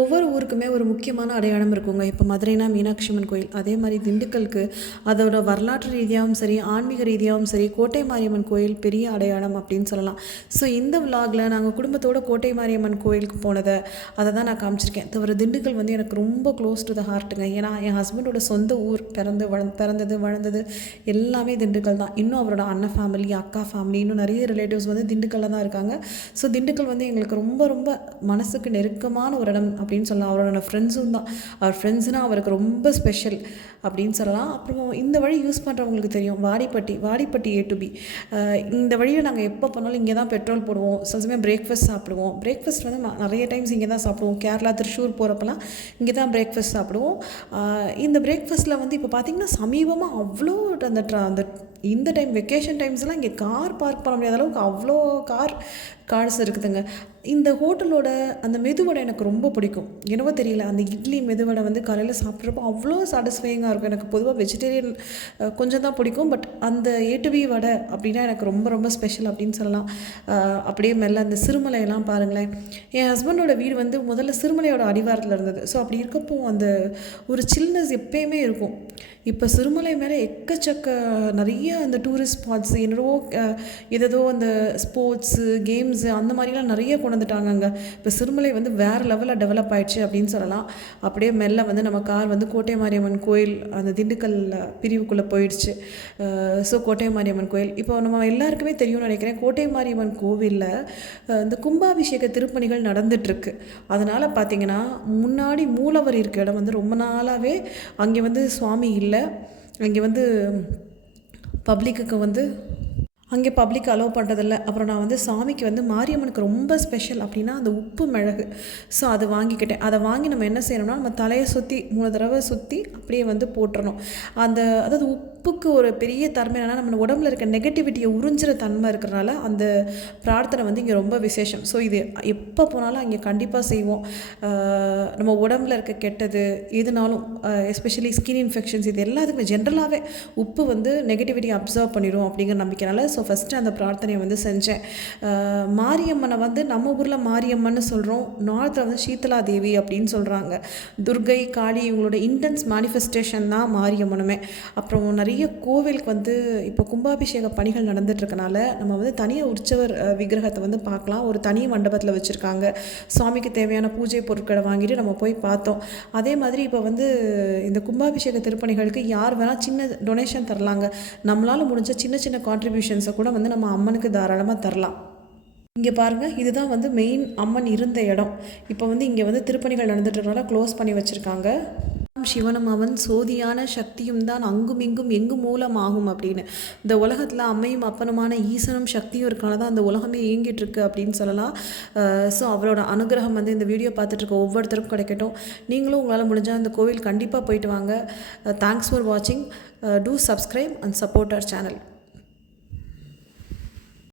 ஒவ்வொரு ஊருக்குமே ஒரு முக்கியமான அடையாளம் இருக்குங்க. இப்போ மதுரைனா மீனாட்சி அம்மன் கோயில், அதே மாதிரி திண்டுக்கலுக்கு அதோட வரலாற்று ரீதியாகவும் சரி, ஆன்மீக ரீதியாகவும் சரி, கோட்டை மாரியம்மன் கோயில் பெரிய அடையாளம் அப்படின்னு சொல்லலாம். ஸோ இந்த விலாகில் நாங்கள் குடும்பத்தோட கோட்டை மாரியம்மன் கோயிலுக்கு போனதை அதை தான் நான் காமிச்சிருக்கேன். தவிர திண்டுக்கல் வந்து எனக்கு ரொம்ப க்ளோஸ் டு த ஹார்ட்டுங்க. ஏன்னா என் ஹஸ்பண்டோட சொந்த ஊர், பிறந்தது வளர்ந்தது எல்லாமே திண்டுக்கல் தான். இன்னும் அவரோட அண்ணன் ஃபேமிலி, அக்கா ஃபேமிலி, இன்னும் நிறைய ரிலேட்டிவ்ஸ் வந்து திண்டுக்கல்ல தான் இருக்காங்க. ஸோ திண்டுக்கல் வந்து எங்களுக்கு ரொம்ப ரொம்ப மனசுக்கு நெருக்கமான ஒரு இடம் அப்படின்னு சொல்லலாம். அவரோட ஃப்ரெண்ட்ஸும் தான். அவர் ஃப்ரெண்ட்ஸ்னால் அவருக்கு ரொம்ப ஸ்பெஷல் அப்படின்னு சொல்லலாம். அப்புறம் இந்த வழி யூஸ் பண்ணுறவங்களுக்கு தெரியும், வாடிப்பட்டி A to B. இந்த வழியை நாங்கள் எப்போ போனாலும் இங்கே தான் பெட்ரோல் போடுவோம். சில சமயம் பிரேக்ஃபாஸ்ட் சாப்பிடுவோம். பிரேக்ஃபாஸ்ட் வந்து நிறைய டைம்ஸ் இங்கே தான் சாப்பிடுவோம். கேரளா, திருச்சூர் போகிறப்பெல்லாம் இங்கே தான் பிரேக்ஃபாஸ்ட் சாப்பிடுவோம். இந்த பிரேக்ஃபாஸ்ட்டில் வந்து இப்போ பார்த்திங்கன்னா சமீபமாக அவ்வளோ அந்த இந்த டைம் வெக்கேஷன் டைம்ஸ்லாம் இங்கே கார் பார்க் பண்ண முடியாத அளவுக்கு அவ்வளோ கார்ஸ் இருக்குதுங்க. இந்த ஹோட்டலோட அந்த மெதுவடை எனக்கு ரொம்ப பிடிக்கும். என்னவோ தெரியல, அந்த இட்லி மெதுவடை வந்து காலையில் சாப்பிட்றப்போ அவ்வளோ சாட்டிஸ்ஃபைங்காக இருக்கும். எனக்கு பொதுவாக வெஜிடேரியன் கொஞ்சம் தான் பிடிக்கும். பட் அந்த A to B வடை அப்படின்னா எனக்கு ரொம்ப ரொம்ப ஸ்பெஷல் அப்படின்னு சொல்லலாம். அப்படியே மெல்ல அந்த சிறுமலையெல்லாம் பாருங்களேன். என் ஹஸ்பண்டோட வீடு வந்து முதல்ல சிறுமலையோட அடிவாரத்தில் இருந்தது. ஸோ அப்படி இருக்கப்போ அந்த ஒரு சில்னஸ் எப்பயுமே இருக்கும். இப்போ சிறுமலை மேலே எக்கச்சக்க நிறைய அந்த டூரிஸ்ட் ஸ்பாட்ஸ் ஏதோ அந்த ஸ்போர்ட்ஸு, கேம்ஸு அந்த மாதிரிலாம் நிறைய கொண்டு வந்துட்டாங்க அங்கே. இப்போ சிறுமலை வந்து வேறு லெவலில் டெவலப் ஆகிடுச்சு அப்படின்னு சொல்லலாம். அப்படியே மெல்ல வந்து நம்ம கார் வந்து கோட்டை மாரியம்மன் கோயில் அந்த திண்டுக்கல் பிரிவுக்குள்ளே போயிடுச்சு. ஸோ கோட்டை மாரியம்மன் கோயில் இப்போ நம்ம எல்லாருக்குமே தெரியும்னு நினைக்கிறேன். கோட்டை மாரியம்மன் கோவிலில் இந்த கும்பாபிஷேக திருப்பணிகள் நடந்துகிட்ருக்கு. அதனால் பார்த்திங்கன்னா முன்னாடி மூலவர் இருக்க இடம் வந்து ரொம்ப நாளாகவே அங்கே வந்து சுவாமி இல்லை. அங்கே வந்து அங்கே பப்ளிக் அலோவ் பண்ணுறதில்ல. அப்புறம் நான் வந்து சாமிக்கு வந்து மாரியம்மனுக்கு ரொம்ப ஸ்பெஷல் அப்படின்னா அந்த உப்பு மிளகு. ஸோ அது வாங்கிக்கிட்டேன். அதை வாங்கி நம்ம என்ன செய்யணும்னா நம்ம தலையை சுற்றி 3 தடவை சுற்றி அப்படியே வந்து போட்டுறணும். அதாவது உப்புக்கு ஒரு பெரிய தன்மை என்னென்னா நம்ம உடம்புல இருக்க நெகட்டிவிட்டியை உறிஞ்சிற தன்மை இருக்கிறனால அந்த பிரார்த்தனை வந்து இங்கே ரொம்ப விசேஷம். ஸோ இது எப்போ போனாலும் அங்கே கண்டிப்பாக செய்வோம். நம்ம உடம்புல இருக்க கெட்டது எதுனாலும் எஸ்பெஷலி ஸ்கின் இன்ஃபெக்ஷன்ஸ் இது எல்லாத்துக்குமே ஜென்ரலாகவே உப்பு வந்து நெகட்டிவிட்டி அப்சர்வ் பண்ணிடும் அப்படிங்கிற நம்பிக்கைனால ஸோ ஃபஸ்ட்டு அந்த பிரார்த்தனையை வந்து செஞ்சேன். மாரியம்மனை வந்து நம்ம ஊரில் மாரியம்மன்னு சொல்கிறோம், நார்த்தில் வந்து சீத்தலா தேவி அப்படின்னு சொல்கிறாங்க. துர்கை, காளி இவங்களோட இன்டென்ஸ் மேனிஃபெஸ்டேஷன் தான் மாரியம்மனுமே. அப்புறம் நிறைய கோவிலுக்கு வந்து இப்போ கும்பாபிஷேக பணிகள் நடந்துட்டுருக்கனால நம்ம வந்து தனியாக உற்சவர் விக்கிரகத்தை வந்து பார்க்கலாம். ஒரு தனி மண்டபத்தில் வச்சுருக்காங்க. சுவாமிக்கு தேவையான பூஜை பொருட்களை வாங்கிட்டு நம்ம போய் பார்த்தோம். அதே மாதிரி இப்போ வந்து இந்த கும்பாபிஷேக திருப்பணிகளுக்கு யார் வேணால் சின்ன டொனேஷன் தரலாங்க. நம்மளால் முடிஞ்ச சின்ன சின்ன கான்ட்ரிபியூஷன்ஸை கூட வந்து நம்ம அம்மனுக்கு தாராளமாக தரலாம். இங்கே பாருங்கள், இதுதான் வந்து மெயின் அம்மன் இருந்த இடம். இப்போ வந்து இங்கே வந்து திருப்பணிகள் நடந்துட்டுனால க்ளோஸ் பண்ணி வச்சுருக்காங்க. சிவனும் அவன் சோதியான சக்தியும் தான் அங்கும் இங்கும் எங்கும் மூலமாகும் அப்படின்னு. இந்த உலகத்தில் அம்மையும் அப்பனுமான ஈசனும் சக்தியும் இருக்கனால தான் அந்த உலகமே இயங்கிட்டு இருக்கு அப்படின்னு சொல்லலாம். ஸோ அவரோட அனுகிரகம் வந்து இந்த வீடியோ பார்த்துட்டு இருக்க ஒவ்வொருத்தருக்கும் கிடைக்கட்டும். நீங்களும் உங்களால் முடிஞ்சால் அந்த கோவில் கண்டிப்பாக போயிட்டு வாங்க. தேங்க்ஸ் ஃபார் வாட்சிங். Do subscribe and support our channel.